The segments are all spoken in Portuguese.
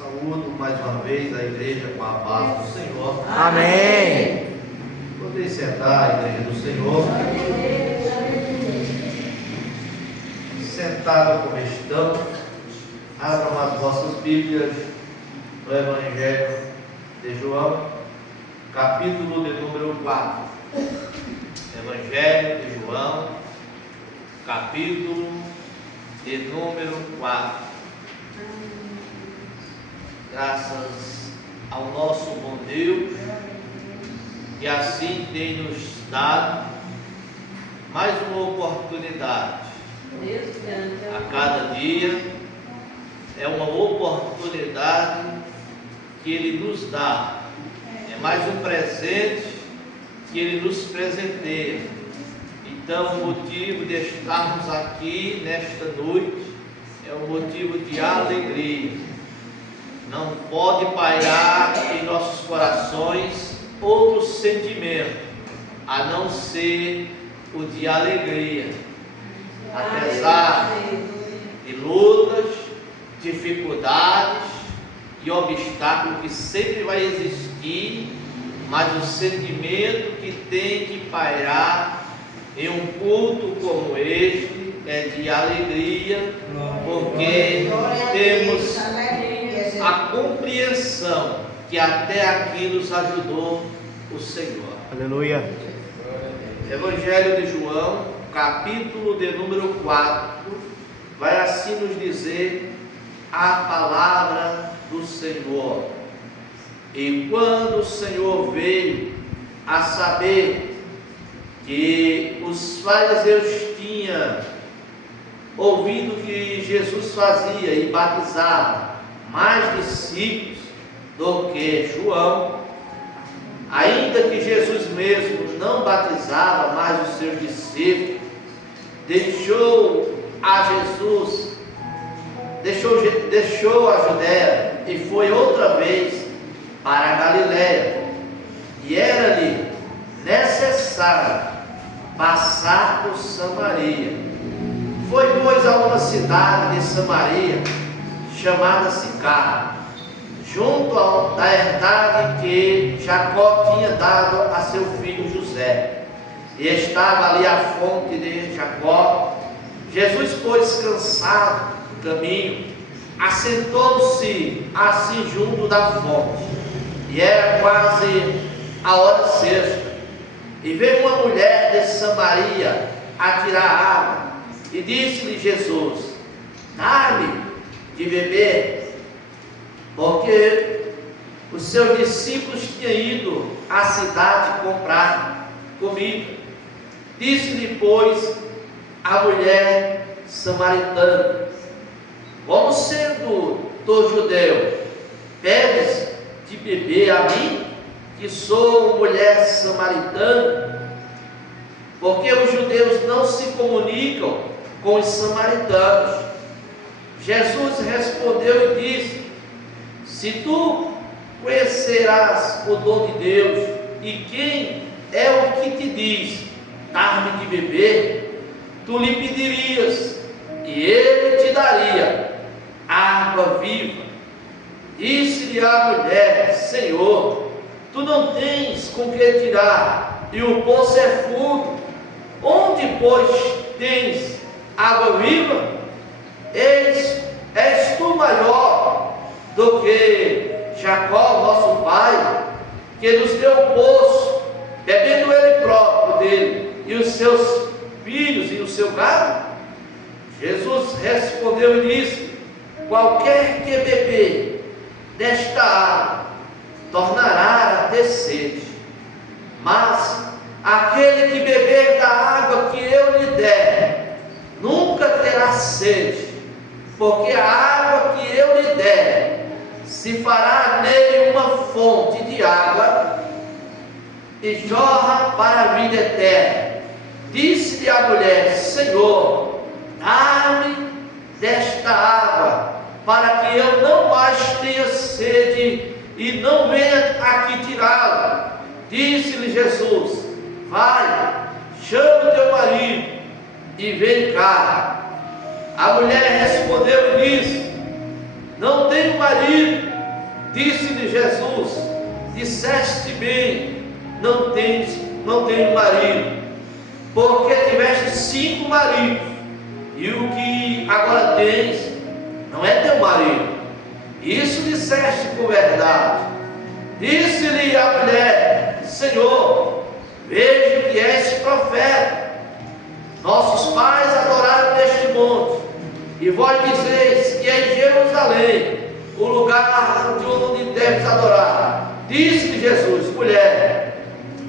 Saúdo mais uma vez a igreja com a paz do Senhor. Amém. Podem sentar, a igreja do Senhor. Sentado como estão, abram as vossas Bíblias no Evangelho de João, capítulo de número 4. Evangelho de João, capítulo de número 4. Graças ao nosso bom Deus, que assim tem nos dado mais uma oportunidade. A cada dia é uma oportunidade que Ele nos dá, é mais um presente que Ele nos presenteia. Então, o motivo de estarmos aqui nesta noite é um motivo de alegria. Não pode pairar em nossos corações outro sentimento, a não ser o de alegria. Apesar de lutas, dificuldades e obstáculos que sempre vai existir, mas o sentimento que tem que pairar em um culto como este é de alegria, porque temos a compreensão que até aqui nos ajudou o Senhor. Aleluia. Evangelho de João, capítulo de número 4, vai assim nos dizer a palavra do Senhor. E quando o Senhor veio a saber que os fariseus tinham ouvido que Jesus fazia e batizava mais discípulos do que João, ainda que Jesus mesmo não batizava mais os seus discípulos, deixou a Judéia e foi outra vez para a Galiléia, e era-lhe necessário passar por Samaria. Foi, pois, a uma cidade de Samaria chamada Sicar, junto da herdade que Jacó tinha dado a seu filho José, e estava ali a fonte de Jacó. Jesus, pois, cansado do caminho, assentou-se assim junto da fonte, e era quase a hora sexta. E veio uma mulher de Samaria a tirar água, e disse-lhe Jesus: dá-me de beber, porque os seus discípulos tinham ido à cidade comprar comida. Disse-lhe, pois, a mulher samaritana: como sendo tu judeu, pedes de beber a mim, que sou mulher samaritana? Porque os judeus não se comunicam com os samaritanos. Jesus respondeu e disse: se tu conhecerás o dom de Deus, e quem é o que te diz, dar-me de beber, tu lhe pedirias, e ele te daria água viva. Disse-lhe a mulher: Senhor, tu não tens com que tirar, e o poço é fundo. Onde, pois, tens água viva? És tu maior do que Jacó, nosso pai, que nos deu o poço, bebendo ele próprio dele, e os seus filhos e o seu gado? Jesus respondeu e disse: qualquer que beber desta água tornará a ter sede, mas aquele que beber da água que eu lhe der nunca terá sede, porque a água que eu lhe der se fará nele uma fonte de água e jorra para a vida eterna. Disse-lhe a mulher: Senhor, dá-me desta água, para que eu não mais tenha sede e não venha aqui tirá-la. Disse-lhe Jesus: vai, chama o teu marido e vem cá. A mulher respondeu e disse: não tenho marido. Disse-lhe Jesus: disseste bem, não tenho marido, porque tiveste 5 maridos, e o que agora tens não é teu marido. Isso disseste com verdade. Disse-lhe a mulher: Senhor, vejo que és profeta. Nossos pais adoraram neste monte, e vós dizeis que é em Jerusalém o lugar de onde deves adorar. Disse-lhe Jesus: mulher,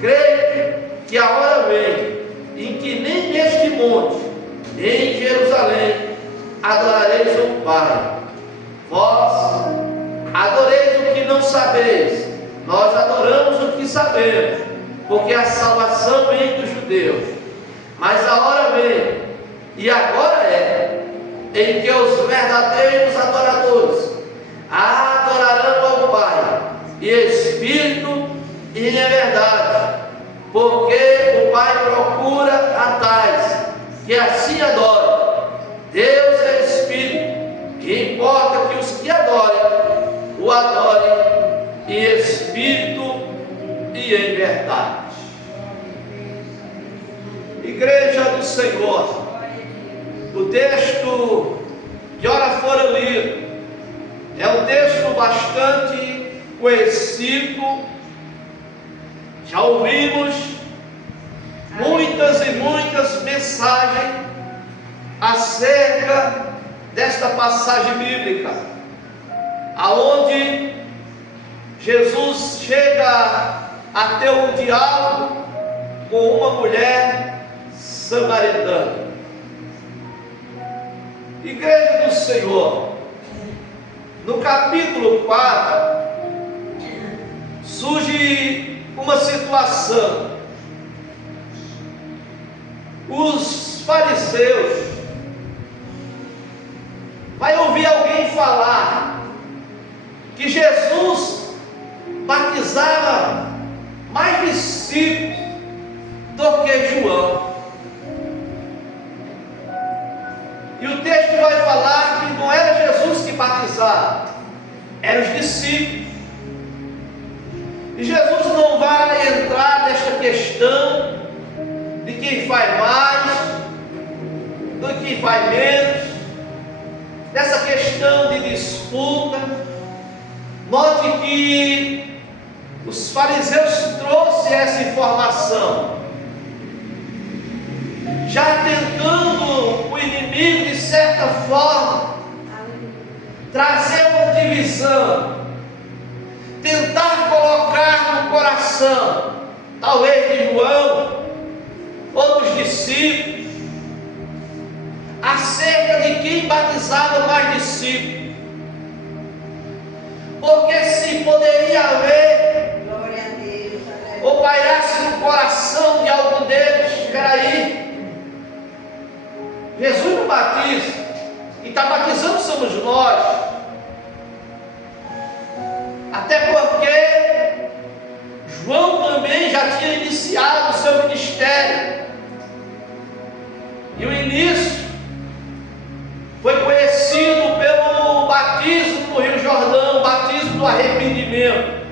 creio que a hora vem em que nem neste monte, nem em Jerusalém adorareis o Pai. Vós adoreis o que não sabeis, nós adoramos o que sabemos, porque a salvação vem dos judeus. Mas a hora vem, e agora é, em que os verdadeiros adoradores adorarão ao Pai em espírito e em verdade, porque o Pai procura a tais que assim adorem. Deus é espírito, e importa que os que adorem o adorem em espírito e em verdade. Igreja do Senhor, o texto que ora fora lido é um texto bastante conhecido. Já ouvimos muitas e muitas mensagens acerca desta passagem bíblica, aonde Jesus chega a ter um diálogo com uma mulher samaritana. Igreja do Senhor, no capítulo 4 surge uma situação. Os fariseus vai ouvir alguém falar que Jesus batizava mais discípulos do que João. E o texto vai falar que não era Jesus que batizava, eram os discípulos. E Jesus não vai entrar nesta questão de quem faz mais, do que faz menos, nessa questão de disputa. Note que os fariseus trouxeram essa informação, já tentando o inimigo, de certa forma, trazer uma divisão, tentar colocar no coração, talvez de João ou dos discípulos, acerca de quem batizava mais discípulos. Porque se poderia haver, ou pairasse no coração de algum deles: espera aí, Jesus não batiza, e está batizando somos nós. Até porque João também já tinha iniciado o seu ministério, e o início foi conhecido pelo batismo no Rio Jordão, o batismo do arrependimento.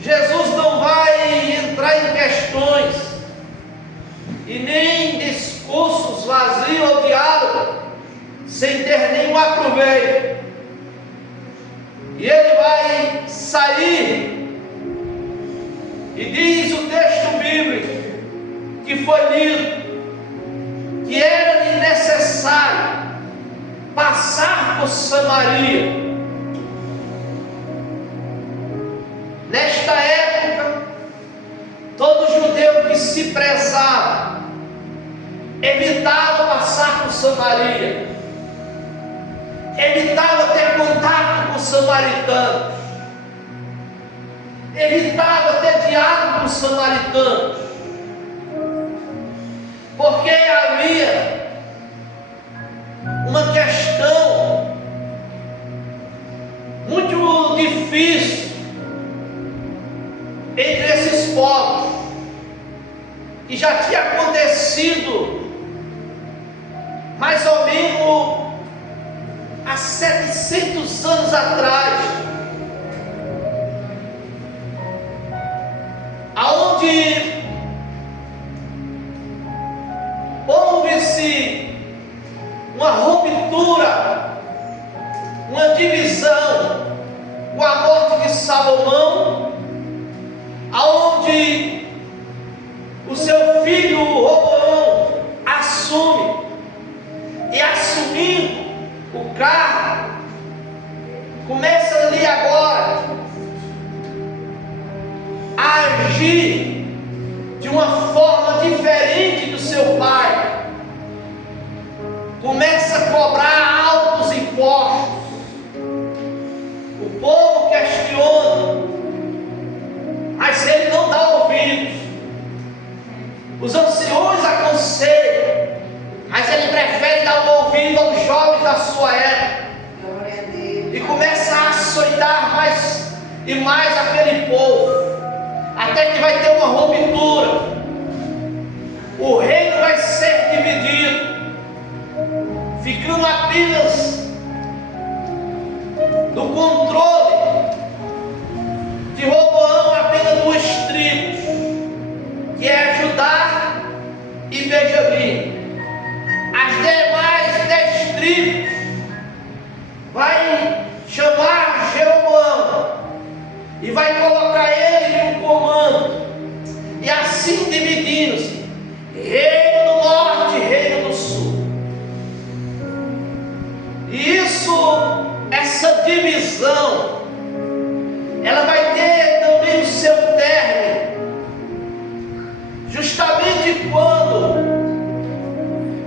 Jesus não vai entrar em questões e nem discursos vazios ou diálogo sem ter nenhum aproveito. E ele vai sair, e diz o texto bíblico que foi lido, que era necessário passar por Samaria. Nesta época, todo judeu que se prezava evitava passar por Samaria, evitava ter contato com os samaritanos, evitava ter diálogo com os samaritanos, porque havia uma questão muito difícil entre esses povos, que já tinha acontecido mais ou menos há 700 anos atrás, aonde houve-se uma ruptura, uma divisão com a morte de Salomão, aonde o seu filho Roboão assume, e assumindo o cargo, começa ali agora a agir de uma forma diferente do seu pai, começa a cobrar altos impostos. O povo questiona, mas ele não dá ouvidos. Os anciões aconselham, mas ele prefere dar um ouvido aos jovens da sua época, e começa a açoitar mais e mais aquele povo, até que vai ter uma ruptura. O reino vai ser dividido, ficando apenas no controle de Roboão apenas 2 tribos, que é Judá e Benjamim. As demais 10 tribos vai chamar Jeroboão e vai colocar ele em um comando, e assim dividindo-se reino do norte e reino do sul. E essa divisão, ela vai ter também o seu término, justamente quando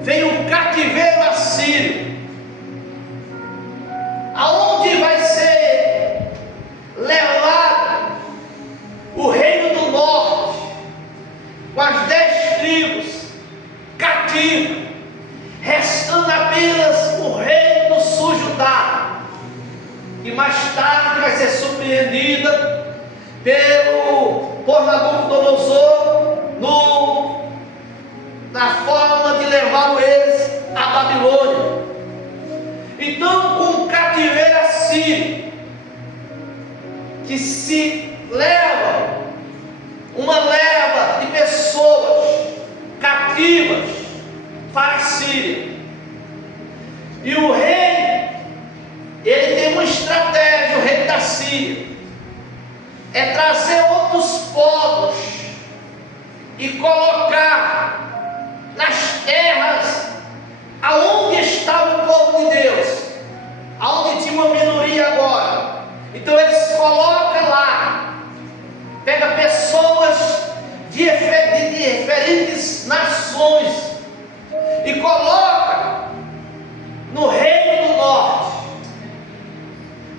vem o cativeiro assírio, aonde vai ser levado o reino do norte, com as 10 tribos cativas, restando apenas o reino do sul, Judá, e mais tarde vai ser surpreendida por Nabucodonosor na forma de levá-lo eles à Babilônia. Então, com o cativeiro assírio, que se leva uma leva de pessoas cativas para a Síria, e o rei, ele tem uma estratégia, o rei da Síria, é trazer outros povos e colocar nas terras aonde estava o povo de Deus, aonde tinha uma minoria agora. Então eles colocam lá, pega pessoas de diferentes nações e coloca no reino do norte.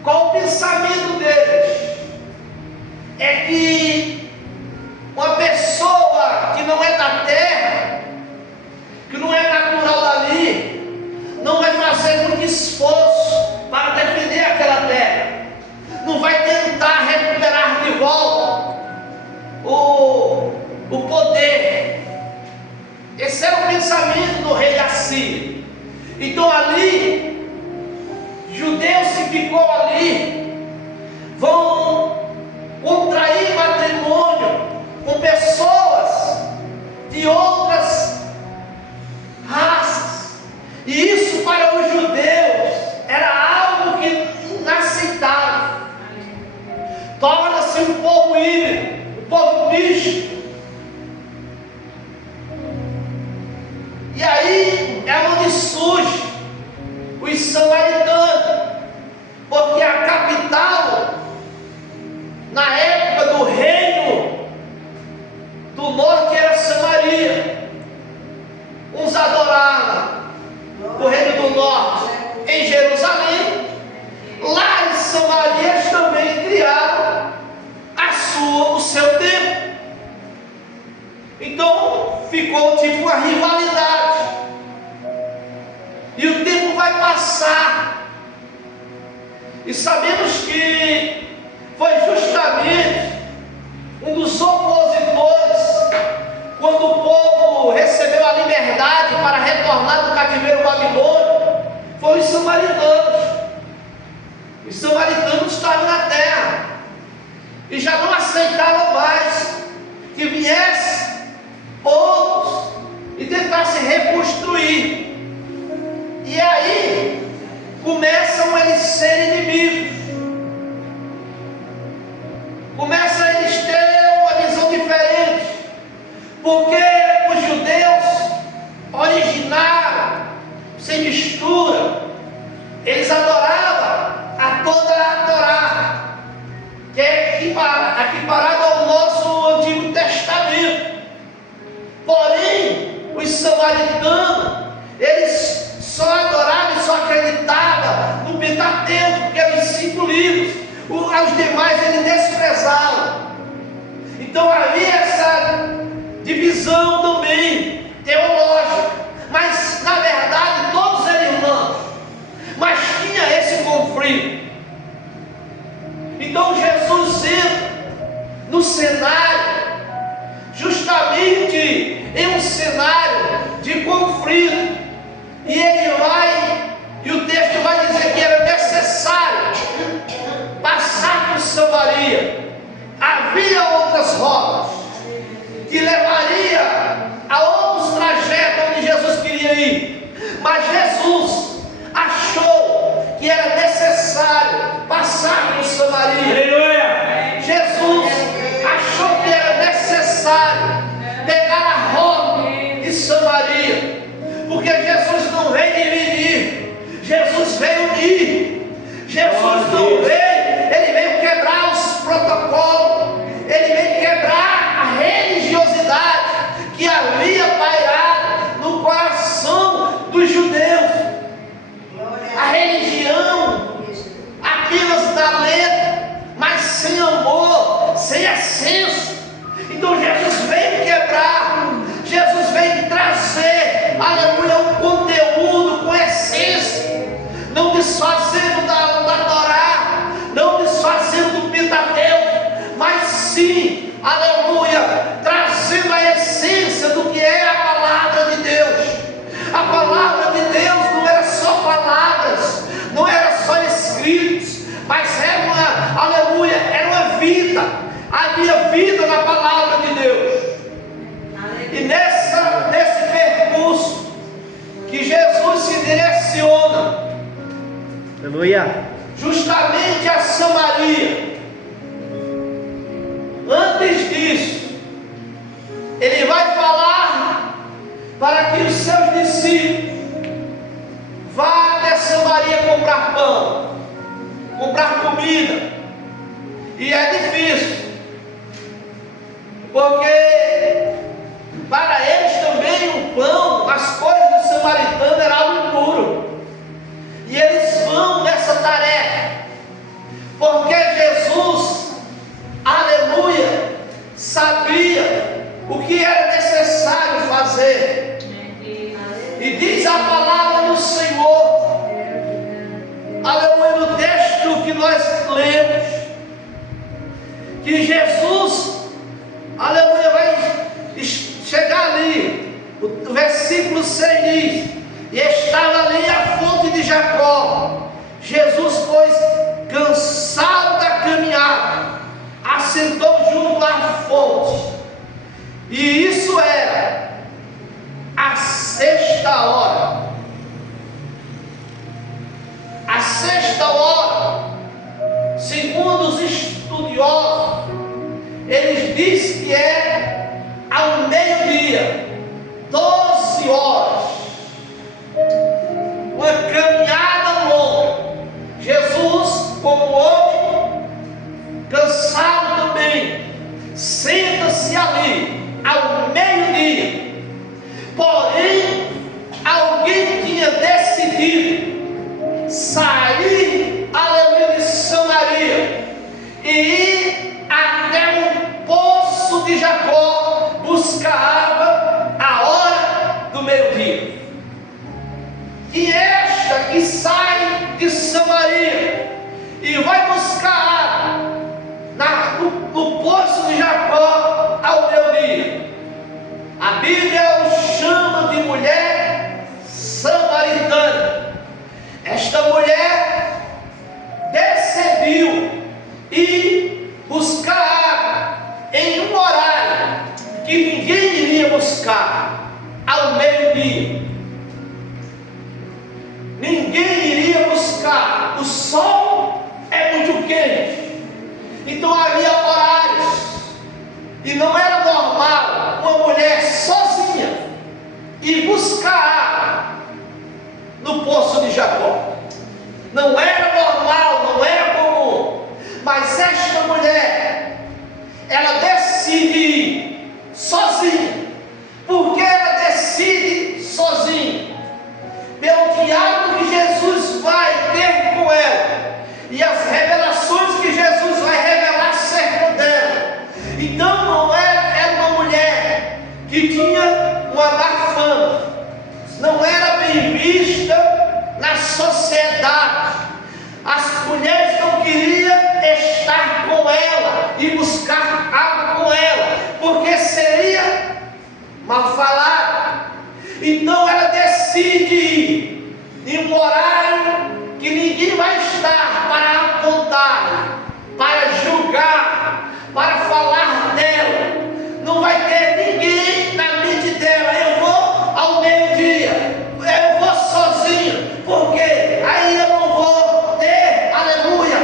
Qual o pensamento deles? É que uma pessoa que não é da terra, que não é natural dali, não vai fazer muito esforço para defender aquela terra, não vai tentar recuperar de volta o poder. Esse era o pensamento do rei da Síria. Então ali, judeus que ficou ali, vão contrair matrimônio com pessoas de outras raças, e isso para os judeus era algo que inaceitável. Torna-se um povo híbrido, um povo misto. E aí é onde surge os samaritanos, porque a capital na época do reino do norte era Samaria. Uns adoravam o reino do norte em Jerusalém, lá em Samaria eles também criaram o seu templo. Então ficou tipo uma rivalidade, e o tempo vai passar, e sabemos que foi justamente um dos opositores, quando o povo recebeu a liberdade para retornar do cativeiro babilônico, foi os samaritanos. Os samaritanos estavam na terra e já não aceitavam mais que viesse outros e tentassem reconstruir. E aí começam eles a ser inimigos, começam eles a ter uma visão diferente, porque os judeus originários, sem mistura, eles adoravam a toda a Torá, que é equiparado ao nosso Antigo Testamento. Porém, os samaritanos, eles só adoravam e só acreditavam no Pentateuco, que eram os 5 livros. Os demais eles desprezavam. Então havia essa divisão também teológica, mas na verdade todos eram irmãos, mas tinha esse conflito. Então Jesus entra no cenário, justamente em um cenário de conflito, e ele vai, e o texto vai dizer que era necessário passar por Samaria. Havia outras rotas que levaria a outros trajetos onde Jesus queria ir, mas Jesus achou que era necessário passar por Samaria. Aleluia. Jesus achou que era necessário pegar a rota de Samaria, porque Jesus não veio dividir, Jesus veio unir. Jesus não veio, ele veio quebrar os protocolos, ele veio quebrar a religiosidade que havia pairado no coração dos judeus. A religião apenas da letra, mas sem amor, sem essência. Então Jesus veio quebrar, Jesus veio trazer, aleluia, um conteúdo com essência, não desfazendo da Torá, não desfazendo do Pentateuco, mas sim, aleluia, trazendo a essência do que é a palavra de Deus. A palavra de Deus não era só palavras, não era só escritos, mas era uma, aleluia, era uma vida. Havia vida na palavra de Deus. E nesse percurso que Jesus se direciona, aleluia, justamente a Samaria. Antes disso, ele vai falar para que os seus discípulos vá até Samaria comprar pão, comprar comida. E é difícil, porque para eles também o pão, as coisas do samaritano era algo impuro. E eles vão nessa tarefa, porque Jesus, aleluia, sabia o que era necessário fazer. E diz a palavra do Senhor, aleluia, no texto que nós lemos, que Jesus, aleluia, vai chegar ali, o versículo 6 diz: e estava ali a fonte de Jacó. Jesus, pois, cansado da caminhada, assentou junto à fonte, e isso era a 6ª hora. A 6ª hora, segundo os estudiosos, eles dizem que é ao meio-dia, 12 horas. Uma caminhada longa. Jesus, como homem, cansado também, senta-se ali ao meio-dia. Porém, alguém tinha decidido sair, aleluia, de Samaria e ir até o poço de Jacó buscar água a hora do meio-dia. E esta que sai de Samaria e vai buscar água no poço de Jacó ao meio-dia, a Bíblia o chama de mulher samaritana. Esta mulher desce não era normal, não era comum. Mas esta mulher, ela decide ir sozinha. Por que ela decide sozinha? Pelo diálogo que Jesus vai ter com ela e as revelações que Jesus vai revelar acerca dela. Então não era uma mulher que tinha uma má fama, não era bem vista na sociedade. As mulheres não queriam estar com ela e buscar algo com ela, porque seria mal falado. Então ela decide ir em um horário que ninguém vai estar para apontar, para julgar, para falar dela. Não vai ter ninguém na mente dela. Eu vou ao meio-dia, eu vou sozinho, porque aí eu não vou ter, aleluia,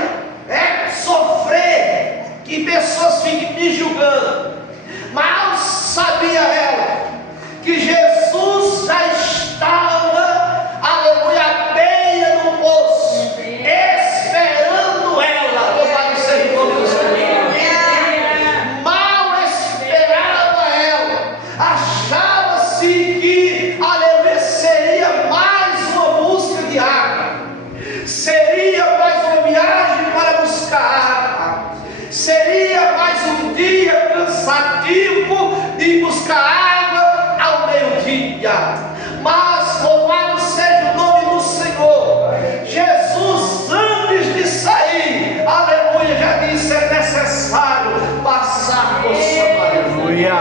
sofrer que pessoas fiquem me julgando. Mas sabia ela que Jesus já estava, aleluia, à beira do poço, esperando ela. Louvado seja o nome do Senhor. Mal esperava ela, achava-se que, aleluia, seria mais uma busca de água, seria mais uma viagem para buscar água, seria mais um dia cansativo de buscar água ao meio-dia. Mas louvado seja o nome do Senhor. Jesus, antes de sair, aleluia, já disse: é necessário passar por Samaria. Aleluia.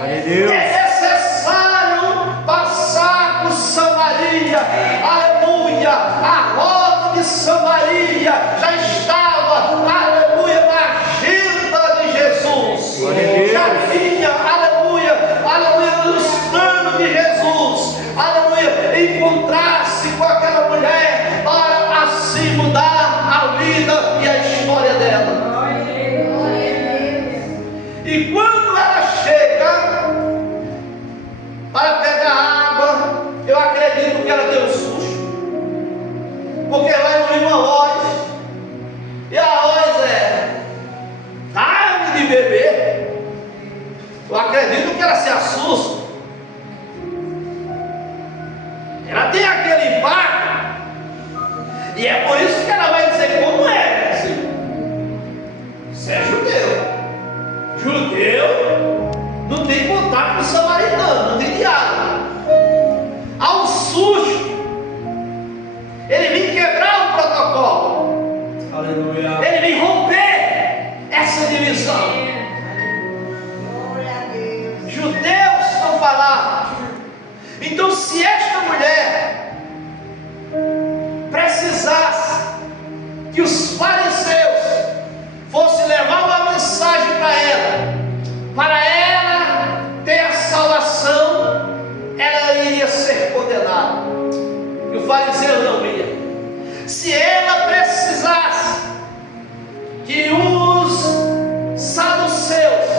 Aleluia. É necessário passar por Samaria. Aleluia. A rota de Samaria já estava, aleluia, na agenda de Jesus. Aleluia. Já tinha, aleluia, aleluia, nos planos de Jesus, aleluia, encontrar-se com aquela mulher para assim mudar a vida e a história dela. E quando ela chega para pegar água, eu acredito que ela deu um susto, porque vai ouvir uma voz, e a voz é: carne de bebê. Eu acredito que ela se assusta, ela tem aquele impacto, e é por isso que ela vai dizer como é. Assim, você é judeu. Judeu não tem contato com o samaritano, não tem diálogo. Há um susto. Ele vem quebrar o protocolo. Aleluia. Ele vem romper essa divisão. Judeus não falavam. Então, se esta mulher precisasse que os fariseus fossem levar uma mensagem para ela ter a salvação, ela iria ser condenada, e o fariseu não ia. Se ela precisasse que os saduceus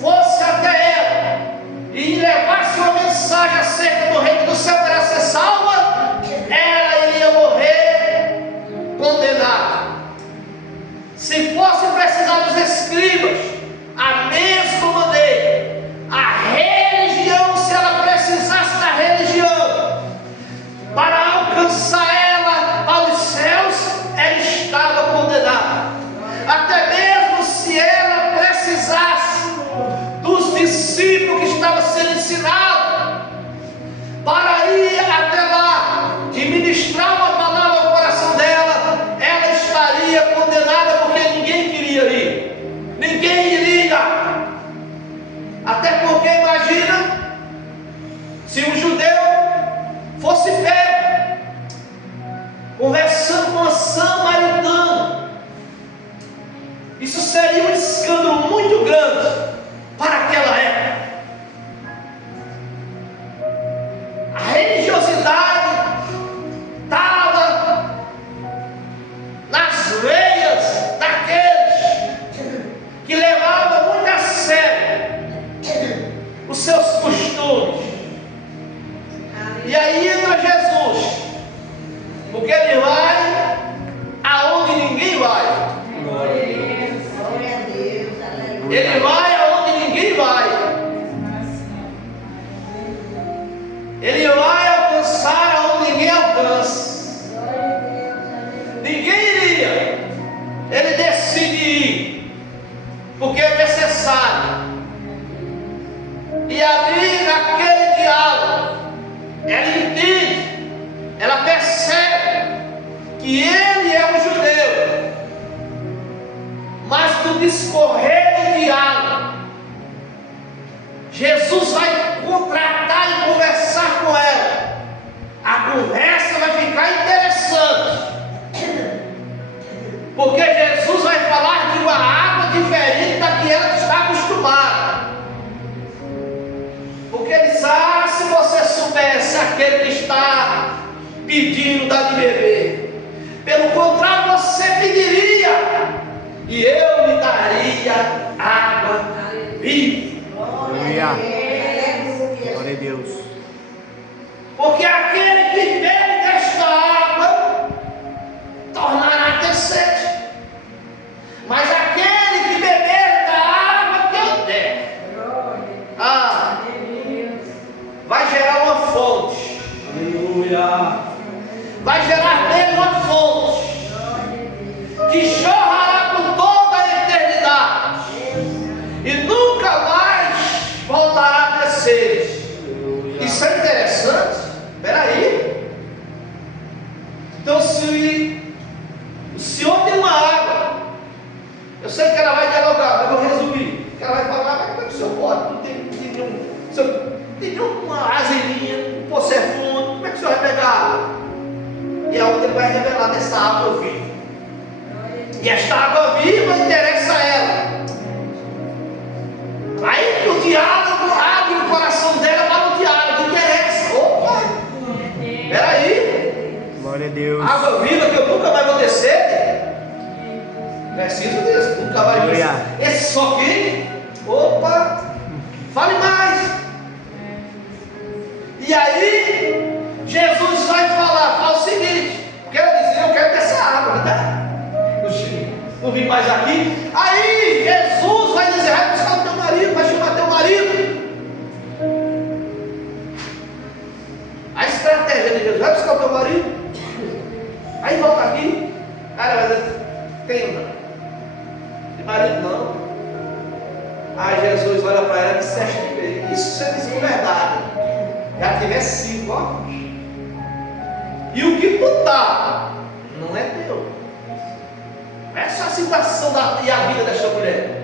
fossem até ela e levassem uma mensagem acerca do reino do céu para ser salva, ninguém iria. Ele decide ir, porque é necessário. E ali, naquele diálogo, ela entende, ela percebe que ele é um judeu, mas no discorrer do diálogo, Jesus vai contratar e conversar com ela. A conversa vai ficar interessante, porque Jesus vai falar de uma água diferente da que ela está acostumada. Porque ele diz: ah, se você soubesse aquele que está pedindo, dá de beber. Pelo contrário, você pediria, e eu lhe daria água viva. Glória a Deus. Porque aquele que bebe desta água tornará ter sede. Mas aquele que beber da água que eu der, vai gerar uma fonte. Aleluia. Vai gerar nele uma fonte que jorrará por toda a eternidade e nunca mais voltará a ter sede. Isso é interessante. Espera aí. Então, se o Senhor tem uma água, eu sei que ela vai dialogar, mas eu vou resumir. Ela vai falar: mas como é que o Senhor pode? Não tem uma azeirinha, um poço é fundo, como é que o Senhor vai pegar água? E é onde ele vai revelar dessa água viva. E esta água viva interessa a ela. Aí o diálogo abre o coração dela para o diálogo, interessa. Opa! Peraí. Glória a Deus. Água viva que eu nunca mais vou ter sede. Preciso disso, nunca mais vou ter sede. Esse só aqui, opa! Fale mais. E aí, Jesus vai fala o seguinte, porque ela disse: eu quero dessa água, né? Não vim mais aqui. Aí, Jesus vai dizer: vai buscar o teu marido, vai chamar teu marido. A estratégia de Jesus: vai buscar o teu marido. Aí volta aqui. Cara, vai dizer: tem marido não. Aí Jesus olha para ela e diz: isso você diz com verdade. Já tivesse 5, ó. E o que tu tá não é teu. Essa é a situação e a vida desta mulher.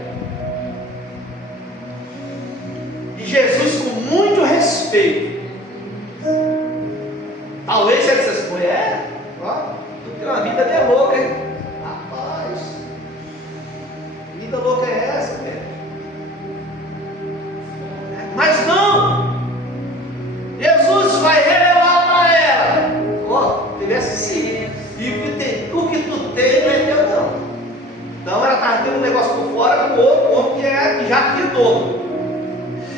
E Jesus, com muito respeito, talvez ele dissesse: mulher, ó, tu tem uma vida meio louca, hein? Rapaz, que vida louca é essa, velho? Mas não. Jesus vai revelar para ela: ó, tivesse sim, e o que tu tem não é teu não. Então ela estava tendo um negócio por fora com o outro que já tinha todo.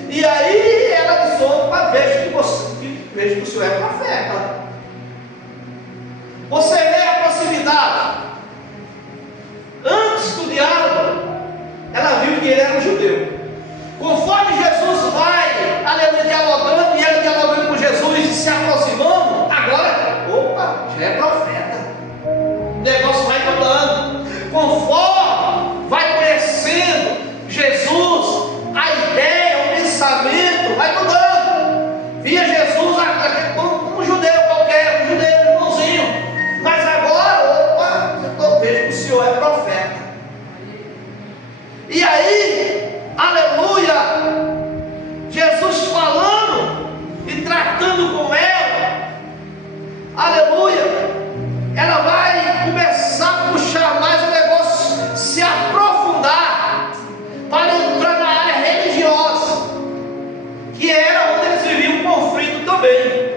E aí ela disse: opa, vejo que o senhor é profeta. Você vê a proximidade. Antes do diálogo, ela viu que ele era um judeu. Conforme Jesus vai, aleluia, dialogando, e ela dialogando com Jesus e se aproximando, agora, opa, já é profeta. O negócio vai mudando. Conforme vai conhecendo Jesus, a ideia, o pensamento vai mudando. Via Jesus como um judeu qualquer, um judeu irmãozinho. Mas agora, opa, eu vejo que o Senhor é profeta. E aí, aleluia, Jesus falando e tratando com ela, aleluia, ela vai começar a puxar mais o negócio, se aprofundar, para entrar na área religiosa, que era onde eles viviam um conflito também.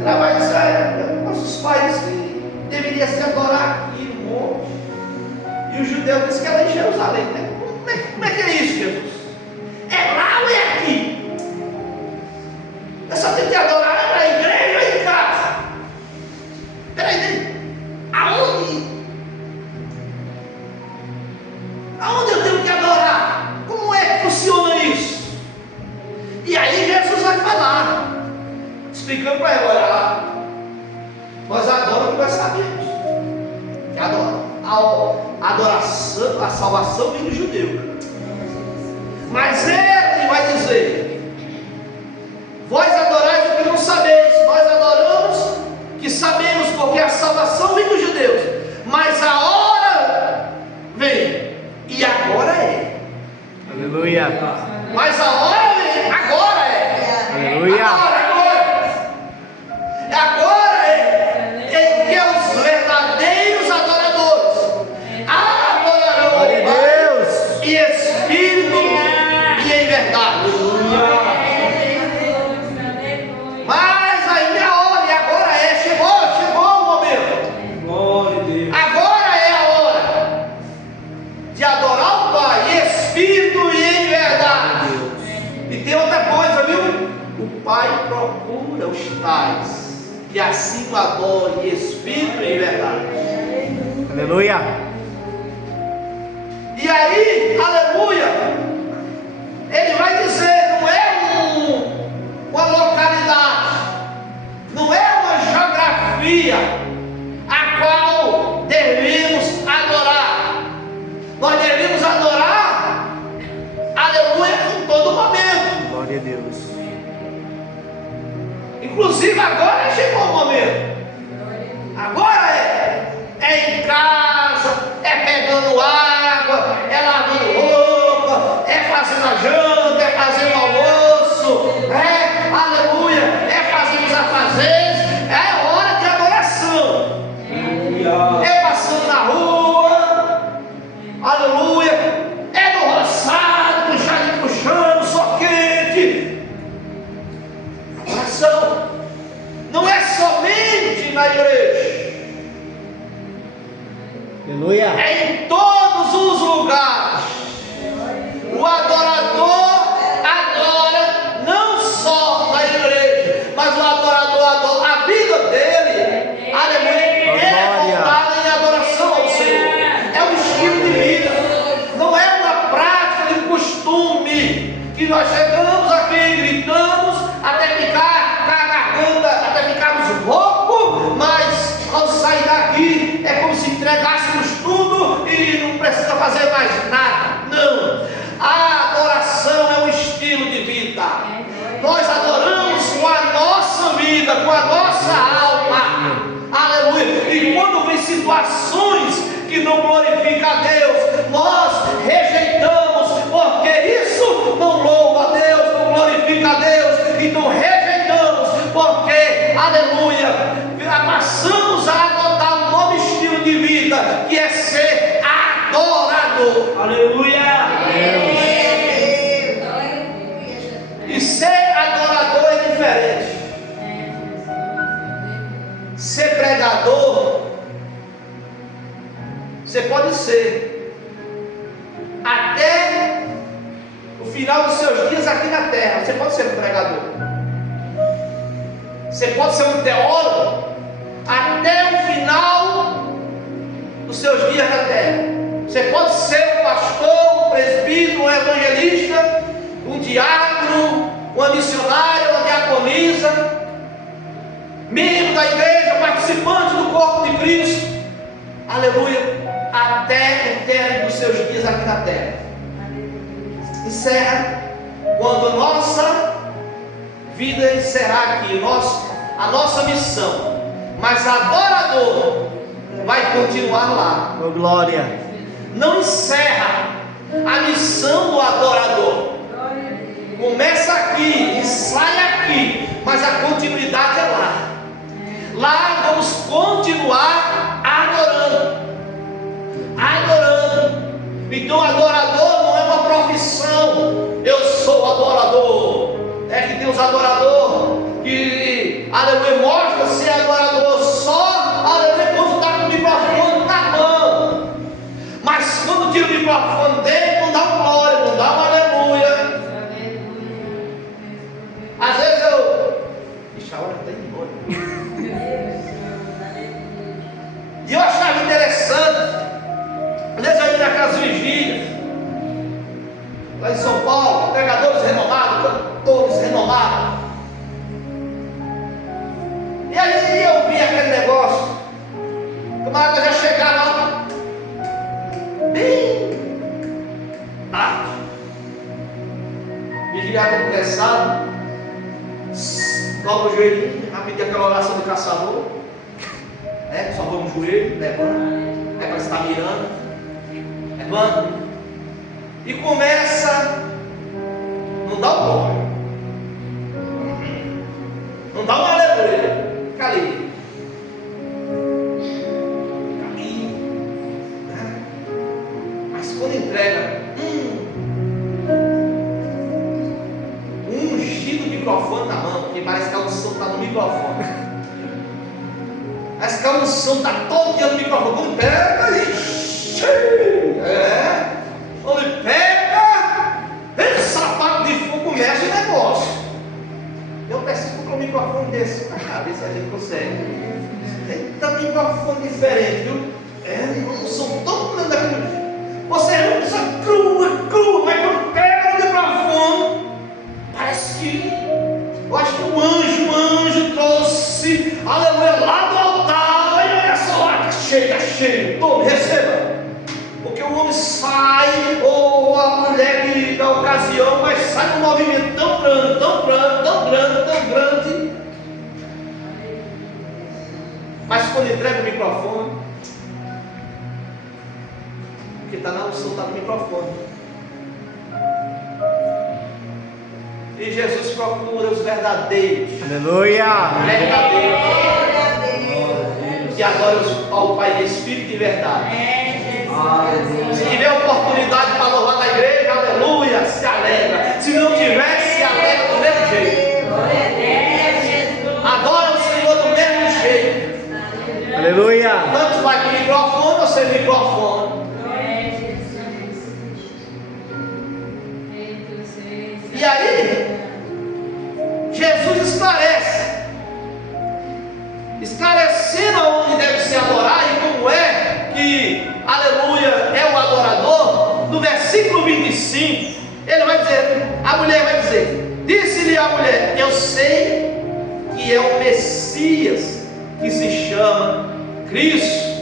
Ela vai dizer: nossos pais que deveria se adorar aqui no monte, e o judeu disse que era em Jerusalém, né? Como é que é isso, Jesus? É lá ou é aqui? Eu só tenho que adorar na igreja ou em casa? Peraí, aonde? Aonde eu tenho que adorar? Como é que funciona isso? E aí Jesus vai falar, explicando para ela: olha lá, nós agora nós sabemos a salvação vem do judeu. Mas ele vai dizer: vós adorais o que não sabeis, nós adoramos que sabemos, porque a salvação vem dos judeus. Mas a hora vem, e agora é. Aleluia. Mas a hora vem, agora é. Aleluia. Agora é em que os verdadeiros adoradores adorarão ao Pai em espírito e em verdade. Mas aí a hora, e agora é, chegou o momento. Agora é a hora de adorar o Pai em espírito e em verdade. E tem outra coisa, viu? O Pai procura os tais que assim o adorem em espírito e em verdade. Aleluia. E aí, aleluia, ele vai dizer: não é uma localidade, não é uma geografia a qual devemos adorar. Nós devemos adorar, aleluia, em todo momento. Glória a Deus. Inclusive agora chegou o momento. Agora é em casa, é pegando água, é lavando roupa, é fazendo a janta, é fazendo o almoço, aleluia, é fazendo os afazeres. É hora de adoração. É passando na rua, aleluia, é no roçado, puxando, só quente. Adoração não é somente na igreja, Aleluia. é em todos os lugares. O adorador adora não só na igreja, mas o adorador adora a vida dele, aleluia, é voltada em adoração ao Senhor. É um estilo de vida, não é uma prática de um costume que nós chegamos aqui e gritamos até ficar com a garganta, até ficarmos roucos, mas ao sair daqui é como se entregássemos tudo e não precisa fazer mais nada. Não, a adoração é um estilo de vida. Nós adoramos com a nossa vida, com a nossa alma, aleluia. E quando vem situações que não glorificam a Deus, nós rejeitamos, porque isso não louva a Deus, não glorifica a Deus. Então rejeitamos, porque, aleluia, passamos a adotar um novo estilo de vida, que é ser adorador. Aleluia. E ser adorador é diferente. Ser pregador, você pode ser até o final dos seus dias aqui na terra. Você pode ser um pregador, você pode ser um teólogo até o final dos seus dias na terra. Você pode ser um pastor, um presbítero, um evangelista, um diácono, uma missionária, uma diaconisa, membro da igreja, participante do corpo de Cristo, aleluia, até o término dos seus dias aqui na terra. Encerra quando a nossa vida encerrar aqui, a nossa missão. Mas adorador vai continuar lá. Oh, glória. Não encerra a missão do adorador. Começa aqui e sai aqui, mas a continuidade é lá. Lá vamos continuar adorando. Então adorador não é uma profissão. Eu sou adorador. É que tem os adoradores que, aleluia, mostra ser adorador só, aleluia, quando está com o microfone na mão. Mas quando tira o microfone dele, não dá um glória, não dá um aleluia. Às vezes Ixi, a hora está indo embora. E eu achava interessante, às vezes eu ia naquelas vigílias, lá em São Paulo, pregadores renomados, cantores renomados. E aí eu vi aquele negócio, o camarada já chegava bem interessado, dobra o joelhinho, rapidinho aquela oração do caçador, né? Só põe um joelho, levanta, parece que está mirando, levanta, e começa, não dá o glória, não dá uma aleluia, fica ali, né? Mas quando entrega, ungido o microfone na mão, porque parece que a unção está no microfone. Parece que a unção está todo dia no microfone. Quando pega, quando pega, esse sapato de fogo começa o negócio. Eu preciso comprar um microfone desse na cabeça, a gente consegue. Eita, microfone diferente, viu? Uma unção tão grande daquele. Você é uma unção crua, mas quando pega o microfone, parece que, eu acho que o anjo trouxe, aleluia, lá do altar, olha só, lá, está cheio, tome, receba, porque o homem sai, ou a mulher que da ocasião, mas sai num movimento tão grande, mas quando entrega o microfone, porque está na unção, está no microfone. E Jesus procura os verdadeiros. Aleluia. Que adoram ao Pai de Espírito e verdade. Se tiver oportunidade para louvar na igreja, aleluia, se alegra. Se não tiver, se alegra do mesmo jeito. Adora o Senhor do mesmo jeito. Aleluia. Tanto vai com microfone ou sem microfone. E aí, Jesus esclarecendo aonde deve se adorar e como é que, aleluia, é o adorador. No versículo 25, ele vai dizer, a mulher vai dizer, disse-lhe a mulher, eu sei que é o Messias, que se chama Cristo.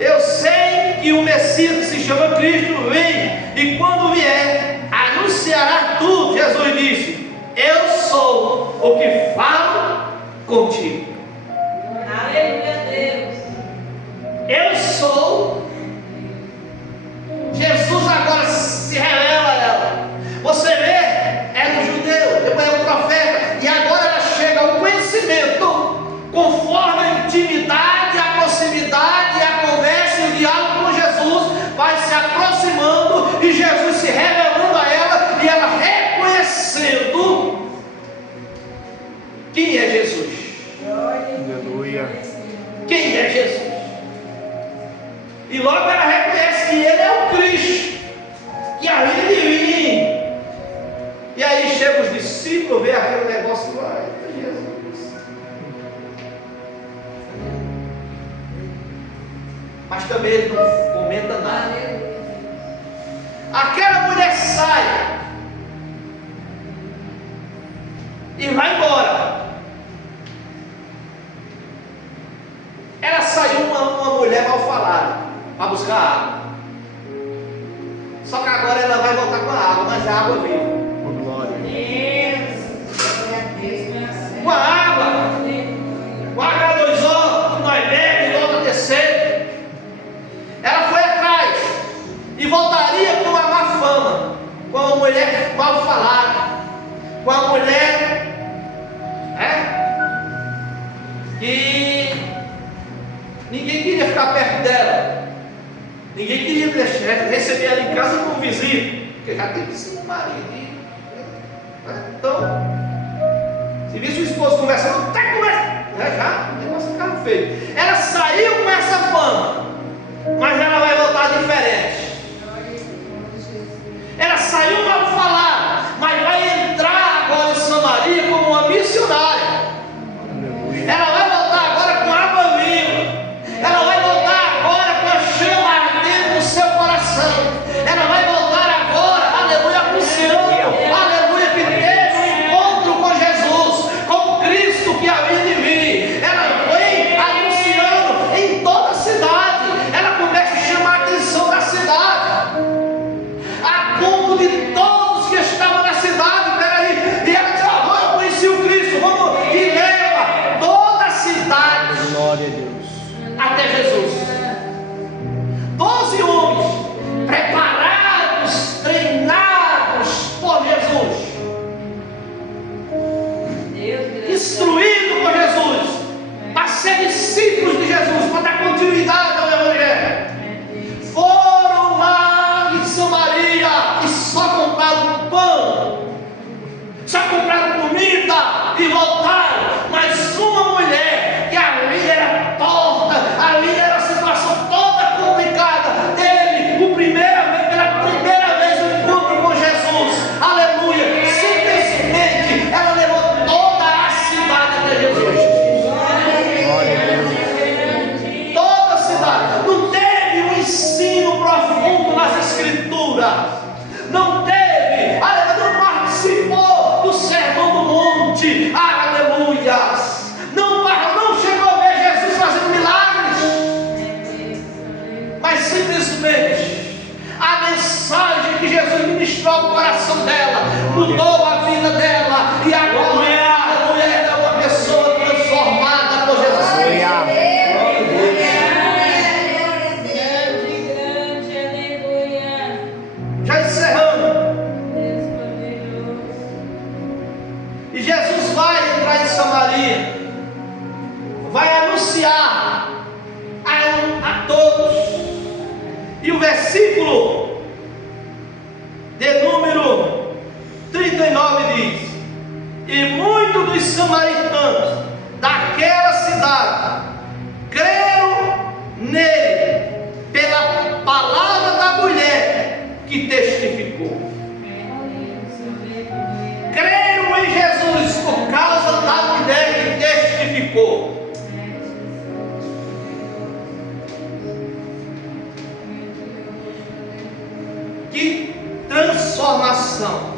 Eu sei que o Messias que se chama Cristo vem, e quando vier, anunciará tudo. Jesus disse, eu sou o que falo contigo. Aleluia, Deus. Eu sou. Jesus agora se revela a ela. Você vê, era um judeu, depois é um profeta, e agora ela chega ao conhecimento, conforme a intimidade, a proximidade, a conversa e o diálogo com Jesus vai se aproximando, e Jesus se revelando a ela, e ela reconhecendo quem é Jesus. Aleluia. Quem é Jesus? E logo ela reconhece que ele é o Cristo, que havia de vir. E aí chegam os discípulos, vê aquele negócio lá, Jesus. Mas também ele não comenta nada. Aquela mulher sai e vai embora. Ela saiu uma mulher mal falada para buscar água. Só que agora ela vai voltar com a água, mas a água viva. Oh, glória. Com a água. Com a água 2 horas, que nós bebemos, outra terceira. Ela foi atrás e voltaria com uma má fama, com uma mulher mal falada, com a mulher que ninguém queria ficar perto dela, ninguém queria receber ela em casa como vizinho, porque já tem esse marido. Então, se visse o esposo conversando, até conversa, já o negócio ficava feio. Ela saiu com essa fama, mas ela vai voltar diferente. Ela saiu mal falada, mas vai entrar agora em Samaria como uma missionária. Ela vai voltar agora com água viva. Ela vai voltar agora com a chama ardendo no seu coração. Ela vai voltar agora, aleluia, anunciando, aleluia, que teve um encontro com Jesus, com Cristo que havia de vir. Ela vem anunciando em até Jesus. 12 homens preparados, treinados por Jesus, instruídos por Jesus, para ser discípulos de Jesus, para dar continuidade ao Evangelho, foram lá em Samaria e só compraram pão, só compraram comida e voltaram. Mas uma mulher que ali era torta, ali era a situação toda complicada, teve pela primeira vez um encontro com Jesus. Aleluia! Simplesmente ela levou toda a cidade até Jesus. Toda a cidade. Não teve um ensino profundo nas Escrituras. Não teve, aleluia, não participou do Sermão do Monte. Aleluia! Não chegou a ver Jesus fazendo milagres, mas simplesmente a mensagem que Jesus ministrou ao coração dela mudou a vida dela, e agora a mulher é uma pessoa transformada por Jesus. Já encerrando, e Jesus vai entrar em Samaria, vai anunciar a todos, e o versículo de número 39 diz: e muitos dos samaritanos daquela cidade creram nele pela palavra da mulher que testificou. Creram em Jesus por causa da mulher que testificou. Que transformação!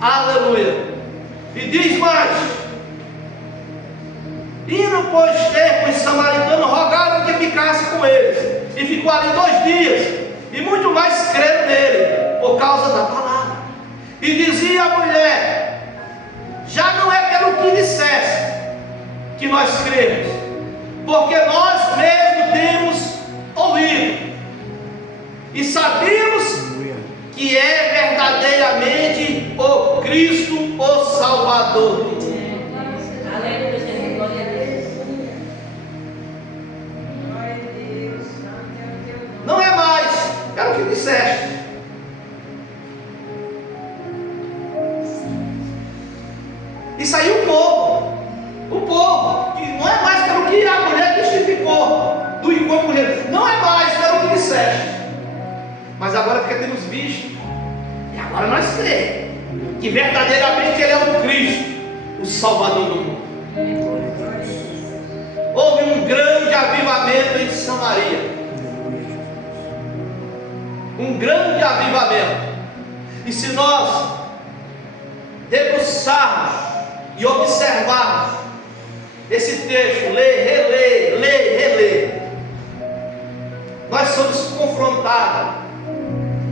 Aleluia! E diz mais: indo pois ter com os samaritanos, rogaram que ficasse com eles, e ficou ali 2 dias, e muito mais creram nele por causa da palavra. E dizia a mulher: já não é pelo que disseste que nós cremos, porque nós mesmos temos ouvido e sabemos que é verdadeiramente o Cristo, o Salvador do mundo. Não é mais pelo que disseste. E saiu o povo, que não é mais pelo que a mulher testificou do encontro com Jesus, não é mais pelo que disseste, mas agora porque temos visto, e agora nós cremos que verdadeiramente Ele é o Cristo, o Salvador do mundo. Houve um grande avivamento em Samaria, um grande avivamento. E se nós debruçarmos e observarmos esse texto, reler, nós somos confrontados,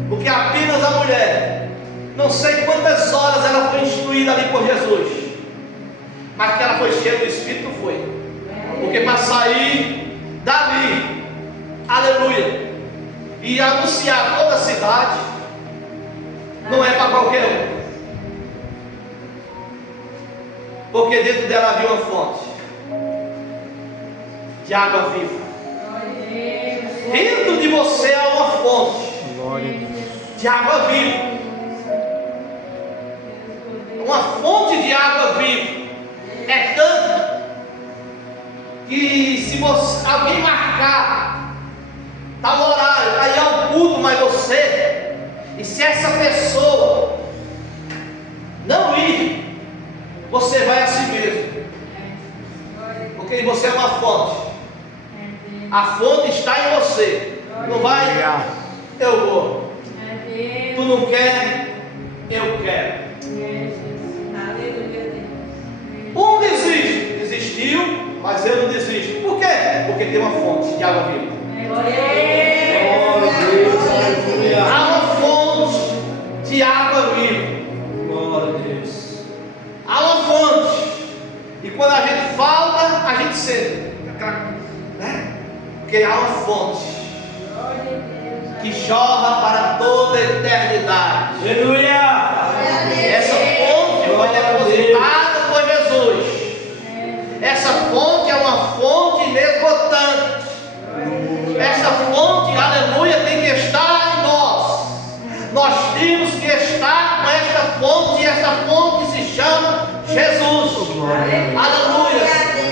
porque apenas a mulher, não sei quantas horas ela foi instruída ali por Jesus, mas que ela foi cheia do Espírito, foi, porque para sair dali, aleluia, e anunciar toda a cidade, não é para qualquer um, porque dentro dela havia uma fonte de água viva. Dentro de você há uma fonte de água viva, uma fonte de água viva. É tanto que se alguém marcar tal horário para ir ao culto, mas você, e se essa pessoa não ir, você vai a si mesmo, porque você é uma fonte. A fonte está em você. Não vai, eu vou. Tu não quer, eu quero. Um desistiu, mas eu não desisto. Por quê? Porque tem uma fonte de água viva. Há uma fonte de água viva. Glória a Deus. Há uma fonte. E quando a gente falta, a gente sente. né? Porque há uma fonte que jorra para toda a eternidade. Aleluia. Essa fonte foi depositada por Jesus. Essa fonte é uma fonte inesgotante. Essa fonte, aleluia, tem que estar em nós. Nós temos que estar com esta fonte, e essa fonte se chama Jesus. Aleluia.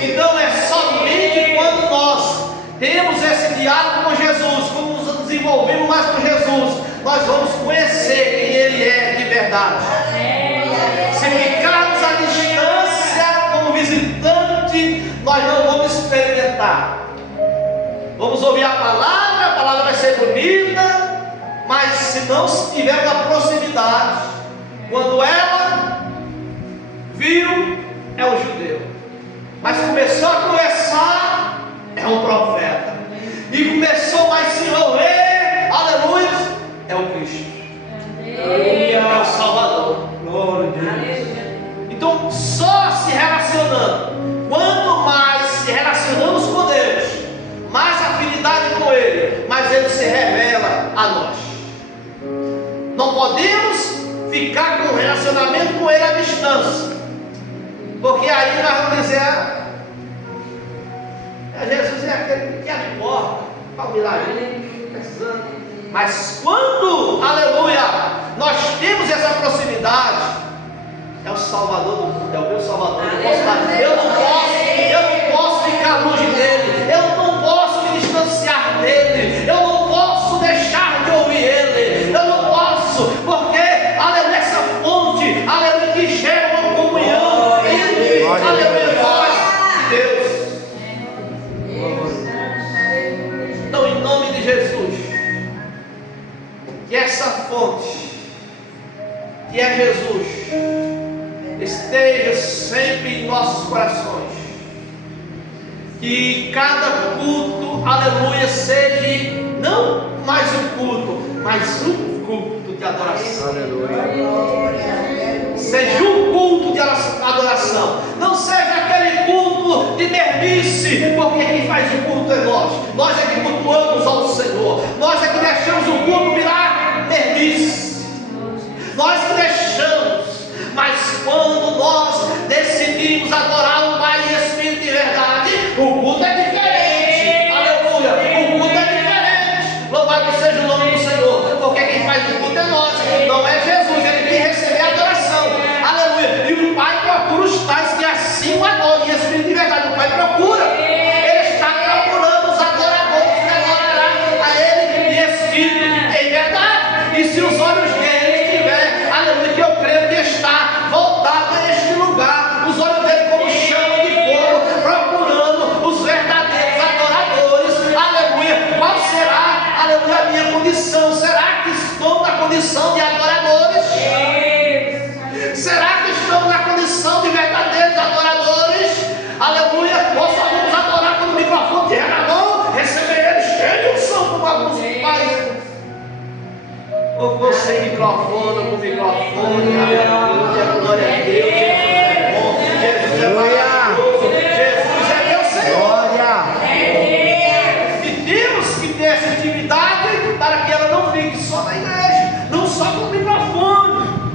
Então é somente quando nós temos esse diálogo com Jesus, como nos desenvolvemos mais com Jesus, nós vamos conhecer quem Ele é de verdade. Se ficarmos à distância como visitante, nós não vamos experimentar. Vamos ouvir a palavra vai ser bonita, mas se não estiver na proximidade, quando ela viu, é um judeu, mas começou a conversar, é um profeta, e começou mais a se envolver, aleluia, é o Cristo, é o Salvador. Glória a Deus. Então, só se relacionando, quanto mais se relacionamos com Deus, mais afinidade com Ele, mais Ele se revela a nós. Não podemos ficar com relacionamento com Ele à distância, porque aí nós vamos dizer: Jesus é aquele que abre porta, para o milagre, precisando. Mas quando, aleluia, nós temos essa proximidade, é o Salvador do mundo, é o meu Salvador. Eu não posso ficar longe dele, eu não posso me distanciar dele, eu não posso deixar de ouvir ele, eu não posso, porque, aleluia, essa fonte, aleluia, que gera uma comunhão entre, aleluia, nós e Deus. Então, em nome de Jesus, que essa fonte, que é Jesus, esteja sempre em nossos corações. Que cada culto, aleluia, seja não mais um culto, mas um culto de adoração. Aleluia. Seja um culto de adoração. Não seja aquele culto de mermice, porque quem faz o culto é nós. Nós é que cultuamos ao Senhor. Nós é que deixamos o culto virar mermice. Nós que deixamos. Mas quando nós decidimos adorar o Pai em espírito de verdade, o culto é diferente. Aleluia. O culto é diferente. Louvado seja o nome do Senhor. Porque quem faz o culto é nós. Não é Jesus. Ele vem receber a adoração. Aleluia. E o Pai procura os tais que assim o adoram. Em espírito de verdade. O Pai procura. Ele está procurando os adoradores que adorarão a Ele em espírito em verdade. E se os olhos dele estiver, aleluia, que eu creio que está voltado a este lugar, os olhos dele como chama de fogo, procurando os verdadeiros adoradores, aleluia. Qual será, aleluia, a minha condição? Será que estou na condição de adoradores? Será que estamos na condição de verdadeiros adoradores? Aleluia. Ou só vamos adorar quando o microfone estiver na mão, receber ele cheio de unção como alguns pais. Ou você microfone com microfone, aleluia, glória a Deus, Jesus é bom, Jesus é maravilhoso, Jesus é meu Senhor. E temos que ter essa intimidade para que ela não fique só na igreja, não só com o microfone.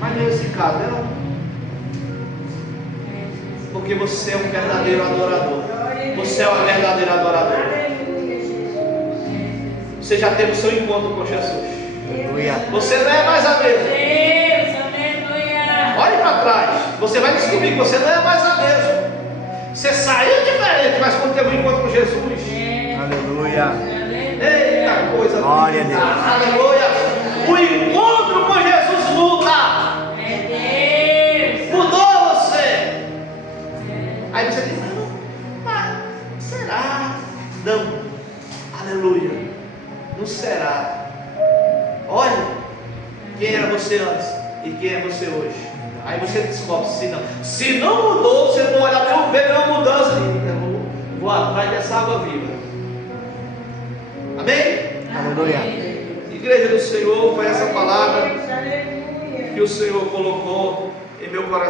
Mas nesse caso, não. Porque você é um verdadeiro adorador. Você é uma verdadeira adoradora. Você já teve o seu encontro com Jesus. Você não é mais a mesma. Olhe para trás. Você vai descobrir que você não é mais a mesma. Você saiu diferente, mas quando teve um encontro com Jesus. Aleluia. Eita coisa. Glória a Deus. Aleluia. O encontro com Jesus muda. Mudou você. Aí você diz: mas será? Não. Aleluia. Não será. Olha, quem era você antes e quem é você hoje. Aí você descobre se não mudou, você não olha para ver uma mudança. Eu vou atrás dessa água viva. Amém? Aleluia. Igreja do Senhor, foi essa palavra que o Senhor colocou em meu coração.